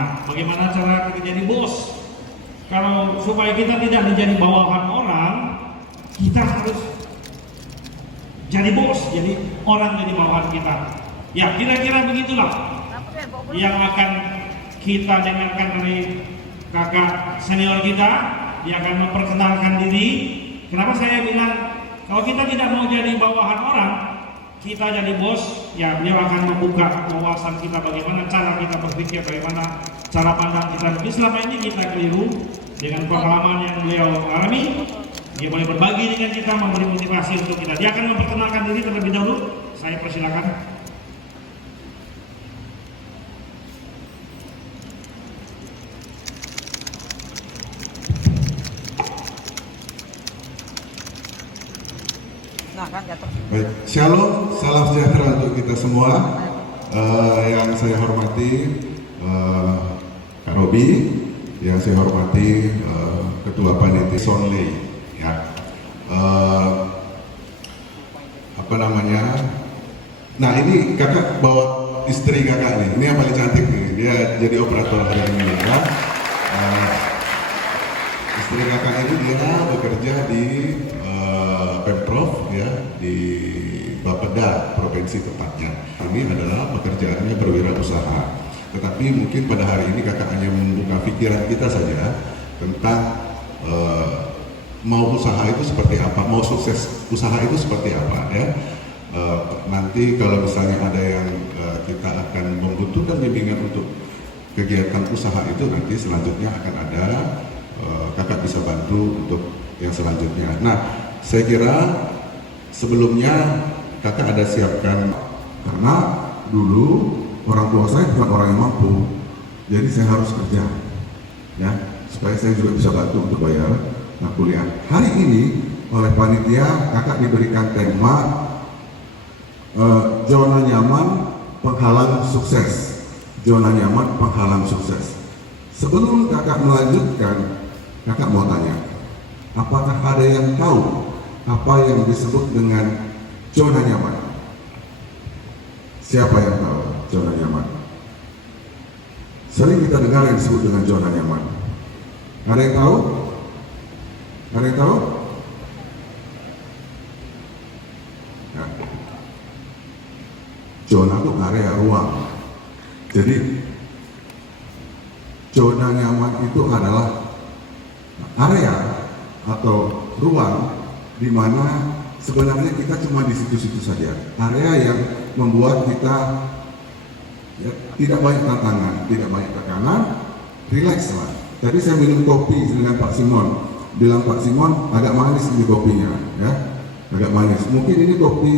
Nah, bagaimana cara kita jadi bos? Kalau supaya kita tidak menjadi bawahan orang, kita harus jadi bos, jadi orang jadi bawahan kita. Ya, kira-kira begitulah yang akan kita dengarkan dari kakak senior kita. Dia akan memperkenalkan diri. Kenapa saya bilang kalau kita tidak mau jadi bawahan orang, kita jadi bos, ya dia akan membuka wawasan kita, bagaimana cara kita berpikir, bagaimana cara pandang kita. Tapi selama ini kita keliru dengan pengalaman yang beliau alami. Dia boleh berbagi dengan kita, memberi motivasi untuk kita. Dia akan memperkenalkan diri terlebih dahulu. Saya persilakan. Baik, Shalom, salam sejahtera untuk kita semua. Yang saya hormati Kak Robi, yang saya hormati Ketua Panitia Sonley, ya. Nah ini kakak bawa istri kakak nih, ini yang paling cantik nih, dia jadi operator hari ini, ya. Istri kakak ini dia bekerja di Pemprov, ya, di Bapeda provinsi tepatnya. Ini adalah pekerjaannya berwirausaha. Tetapi mungkin pada hari ini kakak hanya membuka pikiran kita saja tentang mau usaha itu seperti apa, mau sukses usaha itu seperti apa, ya. Nanti kalau misalnya ada yang kita akan membutuhkan bimbingan untuk kegiatan usaha itu, nanti selanjutnya akan ada kakak bisa bantu untuk yang selanjutnya. Nah, saya kira sebelumnya kakak ada siapkan, karena dulu orang tua saya bukan orang yang mampu, jadi saya harus kerja, ya, supaya saya juga bisa bantu untuk bayar kuliah. Hari ini oleh panitia kakak diberikan tema zona nyaman penghalang sukses. Zona nyaman penghalang sukses. Sebelum kakak melanjutkan, kakak mau tanya, apakah ada yang tahu apa yang disebut dengan zona nyaman? Siapa yang tahu zona nyaman? Sering kita dengar yang disebut dengan zona nyaman. Ada yang tahu? Ada yang tahu? Ya. Zona itu area ruang. Jadi zona nyaman itu adalah area atau ruang di mana sebenarnya kita cuma di situ-situ saja. Area yang membuat kita ya, tidak banyak tantangan, tidak banyak tekanan, rileks lah. Tadi saya minum kopi dengan Pak Simon, bilang Pak Simon agak manis ini kopinya, ya, agak manis. Mungkin ini kopi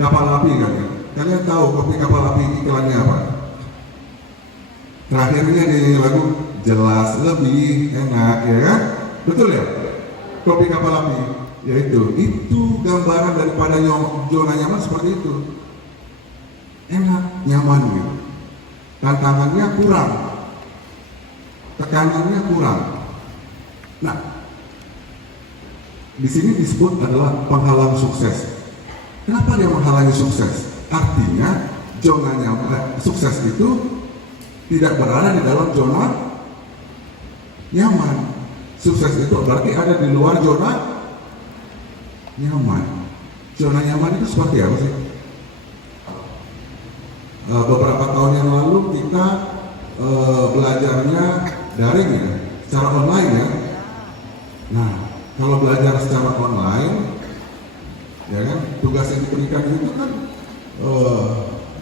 kapal api kan ya. Kalian tahu kopi kapal api iklannya apa? Terakhirnya di lagu jelas lebih enak, ya kan? Betul ya? Kopi kapal api, yaitu itu gambaran daripada zona nyaman seperti itu. Enak, nyaman gitu. Tantangannya kurang, tekanannya kurang. Nah, di sini disebut adalah penghalang sukses. Kenapa dia menghalangi sukses? Artinya zona nyaman sukses itu tidak berada di dalam zona nyaman. Sukses itu berarti ada di luar zona nyaman. Zona nyaman itu seperti apa sih? Beberapa tahun yang lalu kita belajarnya daring ya, secara online ya. Nah, kalau belajar secara online, ya kan, tugas yang diberikan itu kan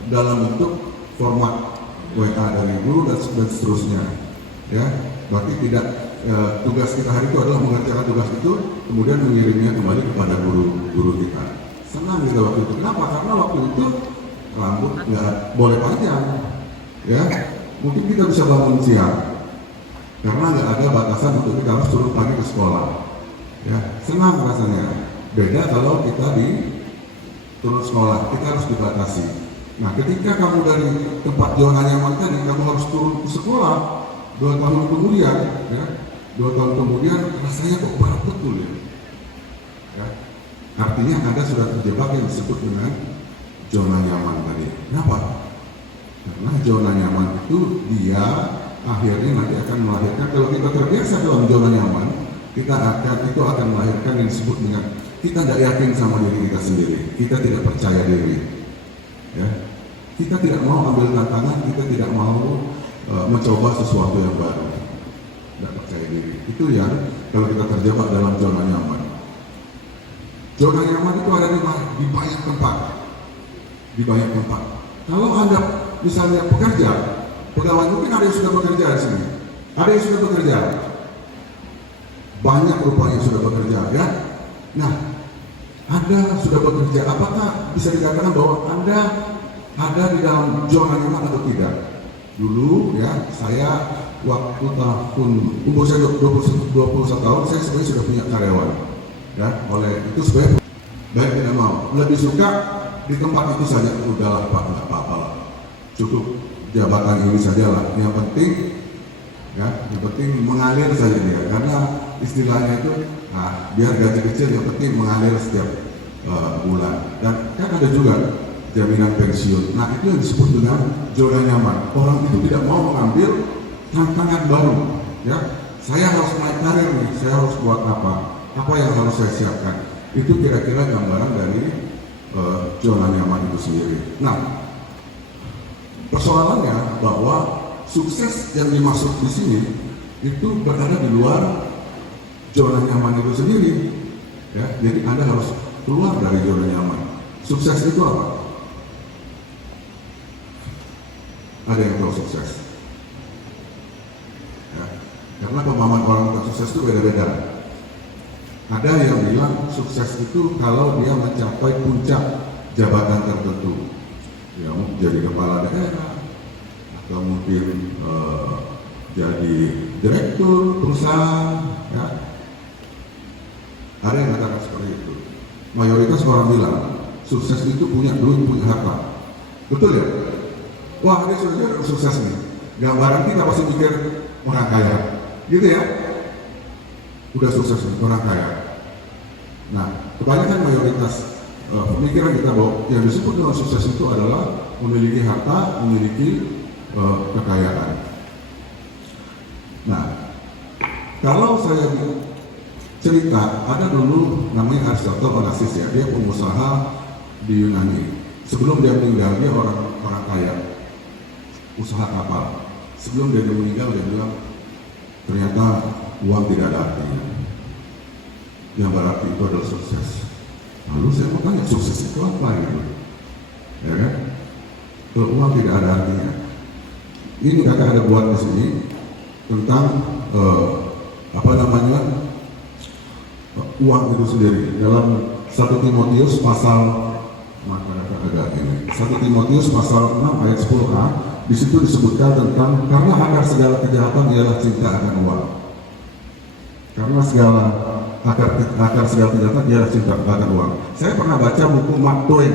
dalam bentuk format WA dari guru dan seterusnya, ya. Berarti tidak tugas kita hari itu adalah mengerjakan tugas itu, kemudian mengirimnya kembali kepada guru kita. Senang kita waktu itu. Kenapa? Karena waktu itu rambut nggak boleh panjang, ya. Mungkin kita bisa bangun siang, karena nggak ada batasan untuk kita harus turun pagi ke sekolah, ya. Senang rasanya. Beda kalau kita di turun sekolah, kita harus dibatasi. Nah, ketika kamu dari tempat zona nyaman tadi, kamu harus turun ke sekolah 2 tahun kemudian, ya, 2 tahun kemudian rasanya kok berat betul ya. Ya. Artinya Anda sudah terjebak yang disebut dengan zona nyaman tadi. Kenapa? Karena zona nyaman itu dia akhirnya nanti akan melahirkan, kalau kita terbiasa dalam zona nyaman, itu akan melahirkan yang disebut dengan kita nggak yakin sama diri kita sendiri, kita tidak percaya diri, ya. Kita tidak mau ambil tantangan, kita tidak mau mencoba sesuatu yang baru, tidak percaya diri. Itu yang kalau kita terjebak dalam zona nyaman. Zona nyaman itu ada di banyak tempat, di banyak tempat. Kalau Anda misalnya pekerja, pegawai, mungkin ada yang sudah bekerja di sini, ada yang sudah bekerja, banyak rupanya sudah bekerja, ya. Nah, Anda sudah bekerja, apakah bisa dikatakan bahwa Anda ada di dalam zona nyaman atau tidak? Dulu, ya, saya waktu tahun umur saya 21 tahun, saya sebenarnya sudah punya karyawan, ya. Oleh itu sebenarnya baik tidak mau, lebih suka di tempat itu saja. Udahlah Pak, nggak apa-apa, cukup jabatan ini saja lah. Yang penting, ya, yang penting mengalir saja dia, karena istilahnya itu, nah, biar gaji kecil, yang penting mengalir setiap bulan. Dan kan ada juga jaminan pensiun. Nah, itu yang disebut dengan zona nyaman. Orang itu tidak mau mengambil tantangan baru, ya. Saya harus naik karir nih, saya harus buat apa yang harus saya siapkan. Itu kira-kira gambaran dari zona nyaman itu sendiri. Nah, persoalannya bahwa sukses yang dimaksud di sini itu berada di luar zona nyaman itu sendiri, ya. Jadi Anda harus keluar dari zona nyaman. Sukses itu apa? Ada yang tahu sukses? Ya. Karena pemahaman orang tentang sukses itu beda-beda. Ada yang bilang sukses itu kalau dia mencapai puncak jabatan tertentu, ya, jadi kepala daerah, atau mungkin jadi direktur perusahaan, ya. Ada yang katakan seperti itu. Mayoritas orang bilang sukses itu punya duit, punya harta. Betul ya? Wah, ini sudah jadi sukses nih. Gambaran kita pasti mikir orang kaya, gitu ya? Udah sukses nih, orang kaya. Nah, kebanyakan mayoritas pemikiran kita bahwa yang disebut dengan sukses itu adalah memiliki harta, memiliki kekayaan. Nah, kalau saya cerita, ada dulu namanya Aristotle Onassis, ya, dia pengusaha di Yunani. Sebelum dia meninggal, dia orang kaya, usaha kapal. Sebelum dia meninggal, dia bilang ternyata uang tidak ada artinya. Yang berarti itu adalah sukses. Lalu saya mau tanya, sukses itu apa gitu? Ya kan? Kalau uang tidak ada artinya. Ini kakak ada buat di sini tentang uang itu sendiri dalam 1 Timotius pasal 1 Timotius pasal 6 ayat 10a. Di situ disebutkan tentang karena akar segala kejahatan ialah cinta akan uang. Karena akar segala kejahatan ialah cinta akan uang. Saya pernah baca buku Mark Twain.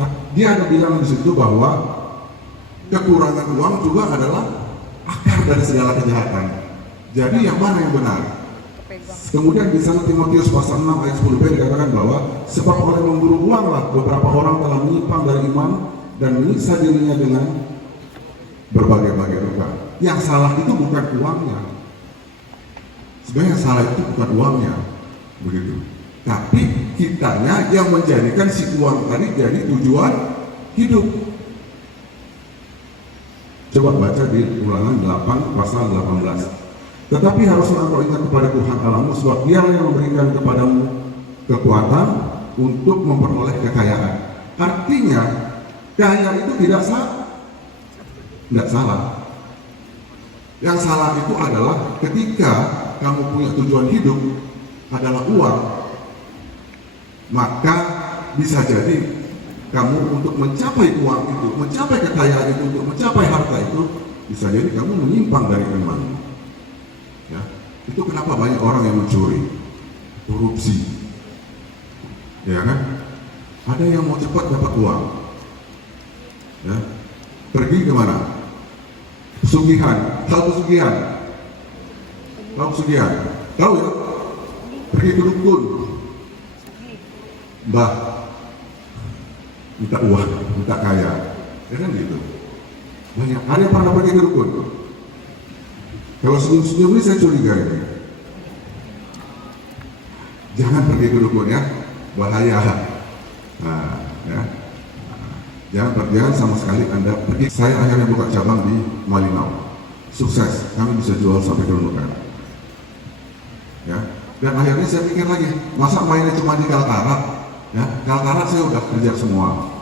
Nah, dia ada bilang di situ bahwa kekurangan uang juga adalah akar dari segala kejahatan. Jadi yang mana yang benar? Kemudian di sana Timotius pasal 6 ayat 10b dikatakan bahwa sebab oleh memburu uanglah beberapa orang telah menyimpang dari iman dan menyiksa dirinya dengan berbagai-bagai luka. Yang salah itu bukan uangnya. Sebenarnya yang salah itu bukan uangnya, begitu. Tapi kitanya yang menjadikan si uang tadi jadi tujuan hidup. Coba baca di Ulangan 8 pasal 18. Tetapi haruslah engkau ingat kepada Tuhan Allahmu, sebab Dialah yang memberikan kepadamu kekuatan untuk memperoleh kekayaan. Artinya kaya itu tidak salah. Yang salah itu adalah ketika kamu punya tujuan hidup adalah uang, maka bisa jadi kamu untuk mencapai uang itu, mencapai kekayaan itu, untuk mencapai harta itu, bisa jadi kamu menyimpang dari iman. Ya, itu kenapa banyak orang yang mencuri, korupsi, ya kan? Ada yang mau cepat dapat uang, ya, pergi kemana? Pesugihan, tahu pesugihan? Tahu ya? Pergi ke dukun, mbah, minta uang, minta kaya, ya kan gitu. Banyak. Ada yang pernah pergi ke dukun? Kalau senyum-senyum ini saya curiga ini. Jangan pergi ke dukun ya, bahaya. Nah, ya. Jangan sama sekali Anda pergi. Saya akhirnya buka cabang di Malinau. Sukses, kami bisa jual sampai ke Nunukan. Ya. Dan akhirnya saya pikir lagi, masa mainnya cuma di Kaltara? Ya, Kaltara saya udah kerja semua.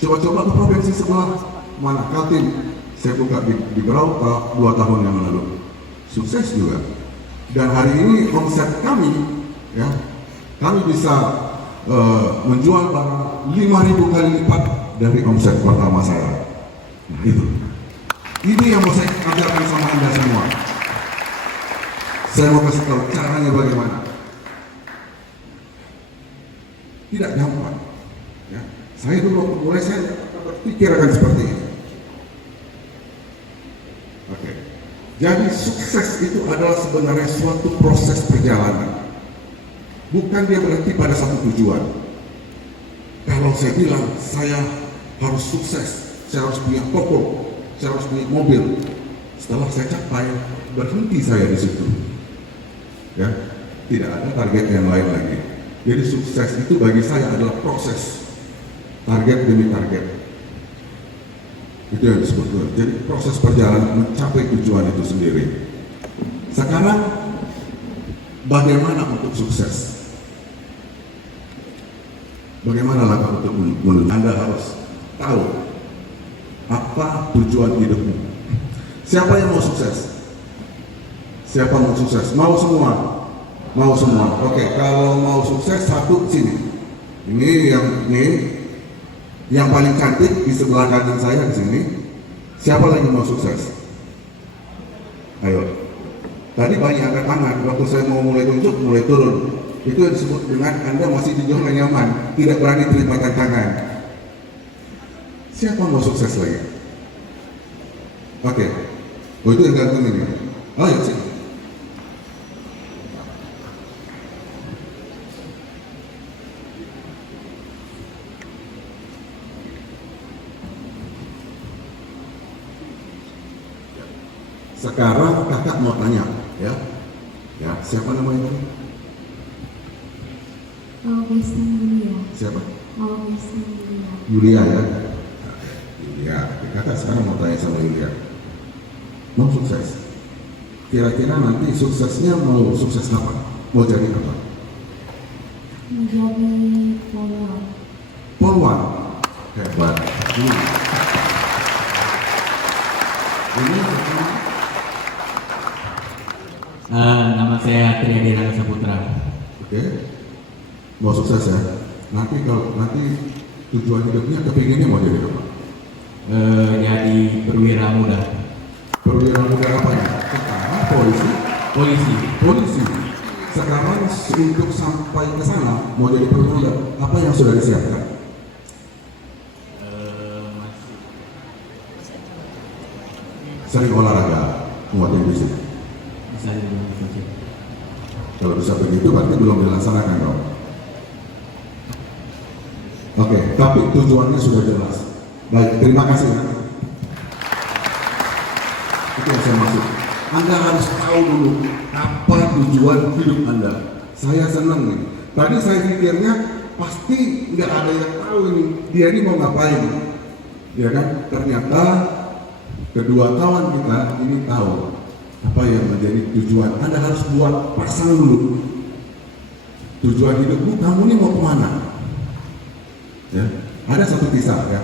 Coba-coba ke provinsi sebelah mana? Kaltim. Saya buka di Berau 2 tahun yang lalu. Sukses juga. Dan hari ini omset kami, ya, kami bisa menjual barang 5.000 kali lipat dari omset pertama saya. Nah, itu. Ini yang mau saya ajarkan sama Anda semua. Saya mau kasih tahu caranya bagaimana. Tidak gampang. Ya. Saya dulu mulai saya berpikir akan seperti ini. Oke. Jadi sukses itu adalah sebenarnya suatu proses perjalanan. Bukan dia berhenti pada satu tujuan. Kalau saya bilang saya harus sukses, saya harus punya toko, saya harus punya mobil. Setelah saya capai, berhenti saya di situ. Ya, tidak ada target yang lain lagi. Jadi sukses itu bagi saya adalah proses, target demi target. Itu yang disebut. Jadi proses perjalanan mencapai tujuan itu sendiri. Sekarang bagaimana untuk sukses? Bagaimana langkah untuk menuju? Anda harus tahu apa tujuan hidupmu. Siapa yang mau sukses? Siapa mau sukses? Mau semua? Mau semua. Oke, kalau mau sukses satu sini. Ini yang paling cantik di sebelah kanan saya di sini. Siapa lagi mau sukses? Ayo. Tadi banyak angkat tangan. Waktu saya mau mulai tunjuk, mulai turun. Itu yang disebut dengan Anda masih di zona nyaman, tidak berani terima tantangan. Siapa mau sukses lagi? Oke. Oh, itu yang gantung ini. Ayo sini. Sekarang kakak mau tanya, ya, siapa namanya? Yulia. Siapa? Yulia. Yulia ya. Yulia. Kakak sekarang mau tanya sama Yulia. Mau sukses? Kira-kira nanti suksesnya mau sukses apa? Mau jadi apa? Menjadi polwan. Polwan. Hebat. Ini nama saya Triadi Rangga Saputra. oke. Mau sukses ya. Nanti kalau tujuan hidupnya kepinginnya mau jadi apa? Jadi perwira muda. Perwira muda apa ya? Sekarang polisi. Polisi. Sekarang untuk sampai ke sana mau jadi perwira muda, apa yang sudah disiapkan? Sering olahraga, nguatin fisik. Bisa jadi. Kalau bisa begitu berarti belum dilaksanakan dong. Oke, tapi tujuannya sudah jelas. Baik, terima kasih ya. Itu yang saya maksud. Anda harus tahu dulu apa tujuan hidup Anda. Saya senang nih. Tadi saya pikirnya pasti nggak ada yang tahu ini. Dia ini mau ngapain? Ya kan? Ternyata kedua kawan kita ini tahu apa yang menjadi tujuan. Anda harus buat pasang dulu tujuan hidupmu. Kamu ini mau kemana? Ya, ada satu kisah ya,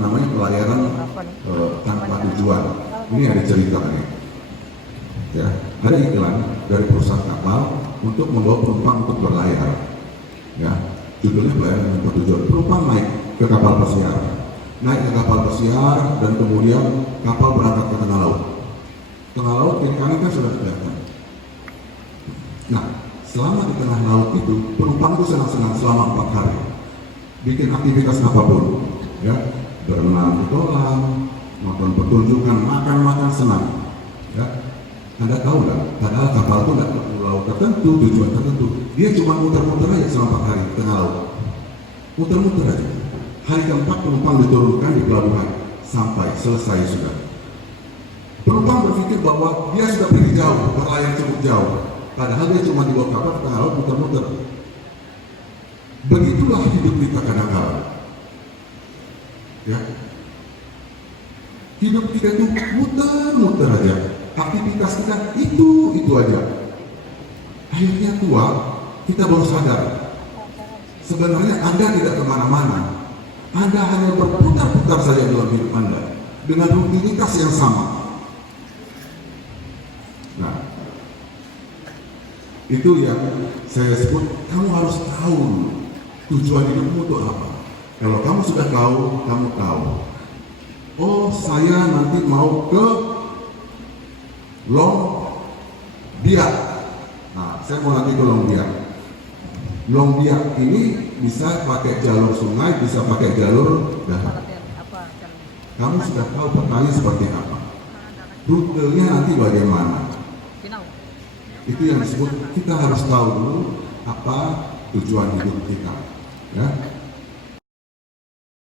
namanya pelayaran tanpa tujuan. Ini ada cerita nih. Ya, ada iklan dari perusahaan kapal untuk membawa penumpang untuk berlayar. Ya, judulnya pelayaran tanpa tujuan. Penumpang naik ke kapal pesiar, dan kemudian kapal berangkat ke tengah laut. Tengah laut kiri kanan kan sudah kelihatan. Nah, selama di tengah laut itu penumpang itu senang-senang selama 4 hari. Bikin aktivitas apapun, ya, berenang di kolam, nonton pertunjukan, makan senang, ya. Anda tahu nggak? Padahal kapal itu nggak ke pulau tertentu, tujuan tertentu. Dia cuma muter-muter aja selama 4 hari di tengah laut, muter-muter aja. Hari keempat penumpang diturunkan di pelabuhan sampai selesai sudah. Penumpang berpikir bahwa dia sudah pergi jauh, berlayar cukup jauh. Padahal dia cuma di bawah kapal tengah laut muter-muter. Begitulah hidup kita kadang-kadang. Ya. Hidup kita itu muter-muter aja. Aktivitas kita itu aja. Akhirnya tua, kita baru sadar. Sebenarnya Anda tidak kemana-mana. Anda hanya berputar-putar saja dalam hidup Anda dengan rutinitas yang sama. Nah, itu yang saya sebut, kamu harus tahu tujuan hidupmu itu apa. Kalau kamu sudah tahu, kamu tahu. Oh, saya nanti mau ke Longbiak. Nah, saya mau nanti ke Longbiak. Longbiak ini bisa pakai jalur sungai, bisa pakai jalur darat. Kamu sudah tahu petanya seperti apa. Rutenya nanti bagaimana. Itu yang disebut kita harus tahu dulu apa tujuan hidup kita. Ya.